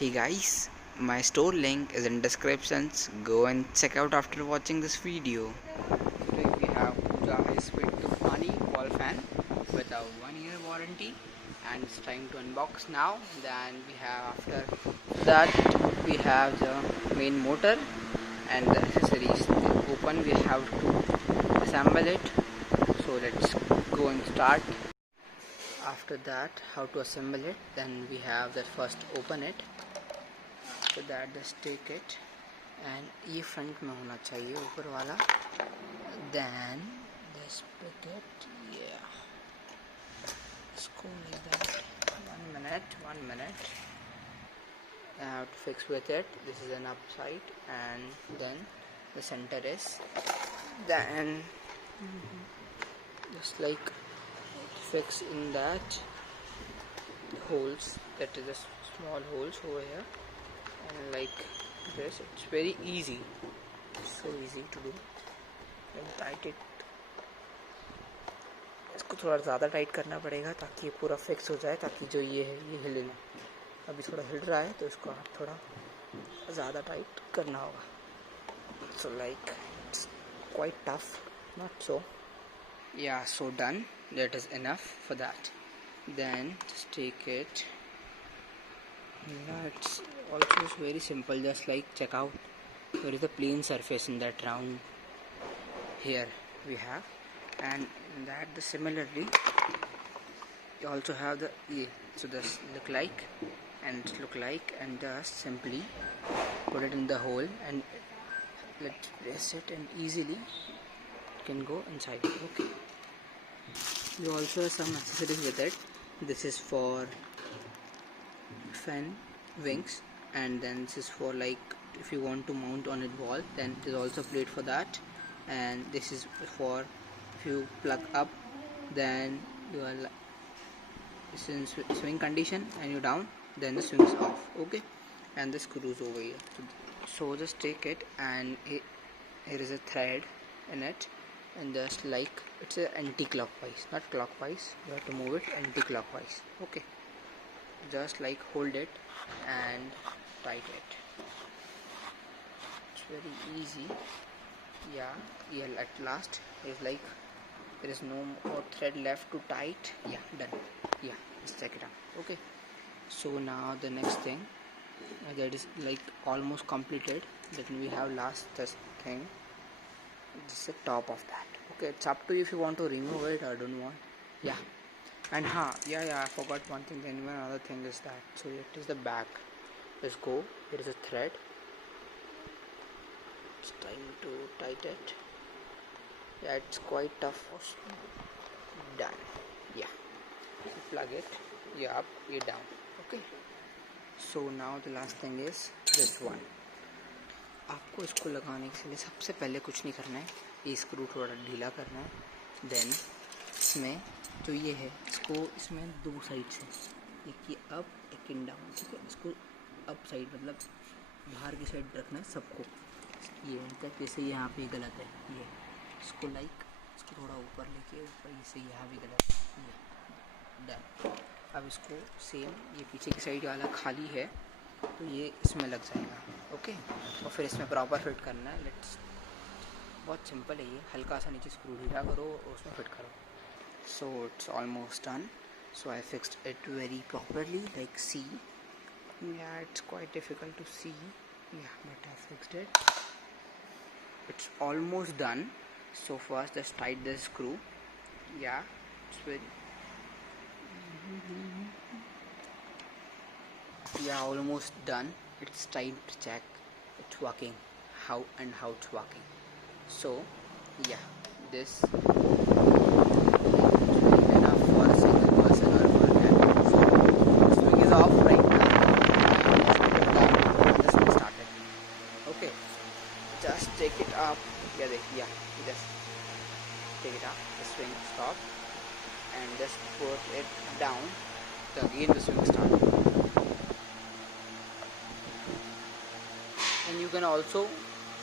Hey guys, my store link is in descriptions. Go and check out after watching this video. Today we have Pooja High-Speed Tufani wall fan with a 1-year warranty, and it's time to unbox now. Then we have after that we have the main motor and the accessories. To open we have to assemble it. So let's go and start. After that, how to assemble it, then we have that first open it. After that just take it and ये front में होना चाहिए ऊपर वाला. Then just pick it. Yeah, let's go like that. 1 minute. I have to fix with it. This is an upside, and then the center is. Then just like fix in that holes, that is the small holes over here, and like this. It's very easy, so easy to do. And tight it. इसको थोड़ा ज़्यादा tight करना पड़ेगा ताकि ये पूरा fix हो जाए, ताकि जो ये है ये हिले ना. अभी थोड़ा हिल रहा है तो इसको आप थोड़ा ज़्यादा टाइट करना होगा. So like it's quite tough, not so. Yeah, so done. That is enough for that. Then just take it. Yeah, it's also very simple. Just like check out, there is a plain surface in that round here we have, and in that the similarly you also have the so this look like and look like, and just simply put it in the hole and let's press it, and easily it can go inside. Okay. You also have some accessories with it. This is for fan wings, and then this is for like if you want to mount on it wall, then there's also plate for that. And this is for if you plug up, then you are it's in swing condition and you down, then the swing is off. Okay, and the screws over here. So just take it, and here is a thread in it, and just like it's a anti-clockwise, not clockwise. You have to move it anti-clockwise. Okay, just like hold it and tight it. It's very easy. Yeah, at last it's like there is no more thread left to tight. Yeah, done. Yeah, let's check it out. Okay, so now the next thing that is like almost completed. Then we have last this thing. This is the top of that. Okay, it's up to you if you want to remove it or don't want. Yeah, and I forgot one thing. Then one other thing is that, so it is the back. Let's go. There is a thread. It's time to tight it. Yeah, it's quite tough. Done. Yeah, you plug it. You're up, you're down. Okay, so now the last thing is this one. आपको इसको लगाने के लिए सबसे पहले कुछ नहीं करना है, ये स्क्रू थोड़ा ढीला करना है. देन इसमें जो ये है, इसको इसमें दो साइड से, एक ये अप एक इन डाउन. ठीक है, इसको अप साइड मतलब बाहर की साइड रखना है सबको. ये तक जैसे यहाँ पे गलत है, ये इसको लाइक इसको थोड़ा ऊपर लेके ऊपर, जैसे यहाँ भी गलत है. ये डन. अब इसको सेम ये पीछे की साइड वाला खाली है तो ये इसमें लग जाएगा. ओके, और फिर इसमें प्रॉपर फिट करना है. लेट्स बहुत सिंपल है ये. हल्का सा नीचे स्क्रू ढीला करो और उसमें फिट करो. So it's almost done. So I fixed it very properly, like see. Yeah it's quite difficult to see. Yeah but I fixed it. It's almost done. So first just tight the screw. Yeah, it's very almost done. It's time to check it's working, how it's working. So yeah, this enough for a single person or for a family. So swing is off right now. This one started. Okay, just take it up. Yeah, just take it up, the swing stop, and just put it down. So again the swing start. And you can also,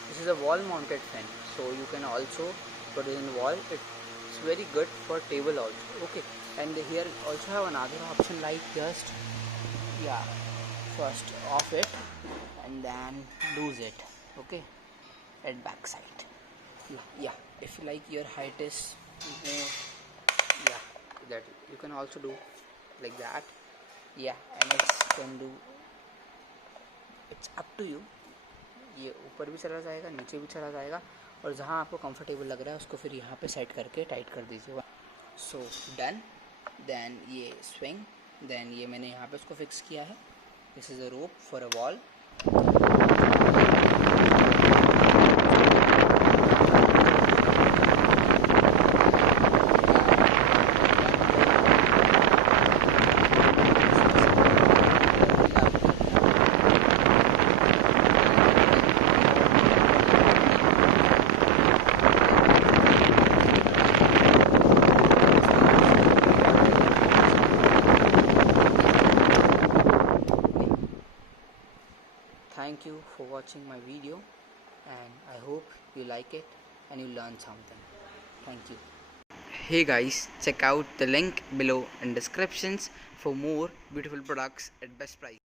this is a wall mounted fan, so you can also put it in wall. It's very good for table also. Okay, and here also have another option like just first off it and then lose it, okay, at back side. Yeah, if you like your height is more, yeah, that you can also do like that. Yeah, and it's up to you. ये ऊपर भी चला जाएगा, नीचे भी चला जाएगा, और जहाँ आपको कंफर्टेबल लग रहा है उसको फिर यहाँ पे सेट करके टाइट कर दीजिए. So done. देन ये स्विंग, देन ये मैंने यहाँ पे उसको फिक्स किया है. This is a rope for a wall. Thank you for watching my video, and I hope you like it and you learn something. Thank you. Hey guys, check out the link below in descriptions for more beautiful products at best price.